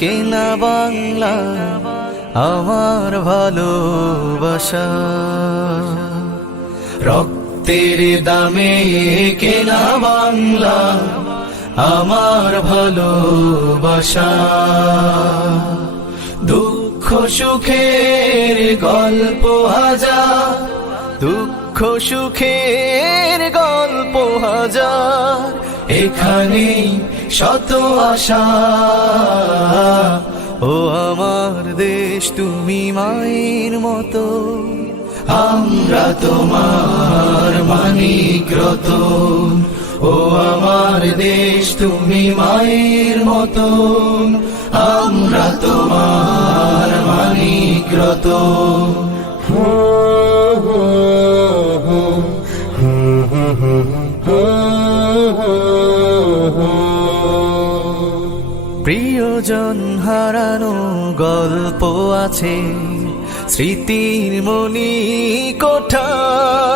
কেনা বাংলা আমার ভালোবাসা, রক্তের দামে কেনা বাংলা আমার ভালোবাসা। দুঃখ সুখের গল্প হাজার, দুঃখ সুখের গল্প হাজার, এখানে শত আশা। ও আমার দেশ তুমি মায়ের মতো, আমরা তোমার মানিক রতন। ও আমার দেশ তুমি মায়ের মতো, আমরা তোমার মানিক রতন। প্রিয়জন হারানো গল্প আছে স্মৃতির মনি কোঠায়,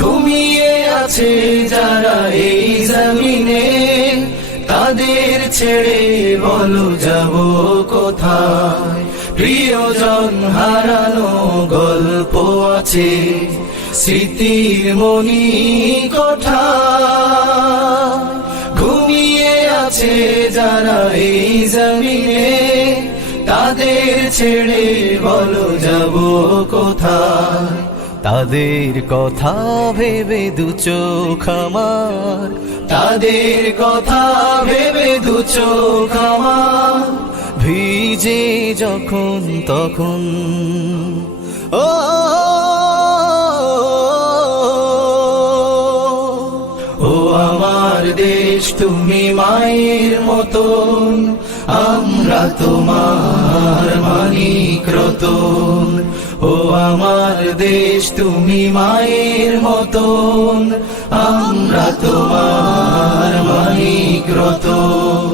ঘুমিয়ে আছে যারা এই জমিনে, তাদের ছেড়ে বলো যাব কোথায়। প্রিয়জন হারানো গল্প আছে স্মৃতির মনি কোঠায়, ঘুমিয়ে আছে যারা এই জমিনে, তাদের ছেড়ে বলো যাব কোথায়। তাদের কথা ভেবে দু চোখ আমার, তাদের কথা ভেবে দু চোখ আমার ভিজে যখন তখন। ও ও আমার দেশ তুমি মায়ের মতন, আমরা তোমার মানিক রতন। ও আমার দেশ তুমি মায়ের মতন, আমরা তোমার মানিক রতন।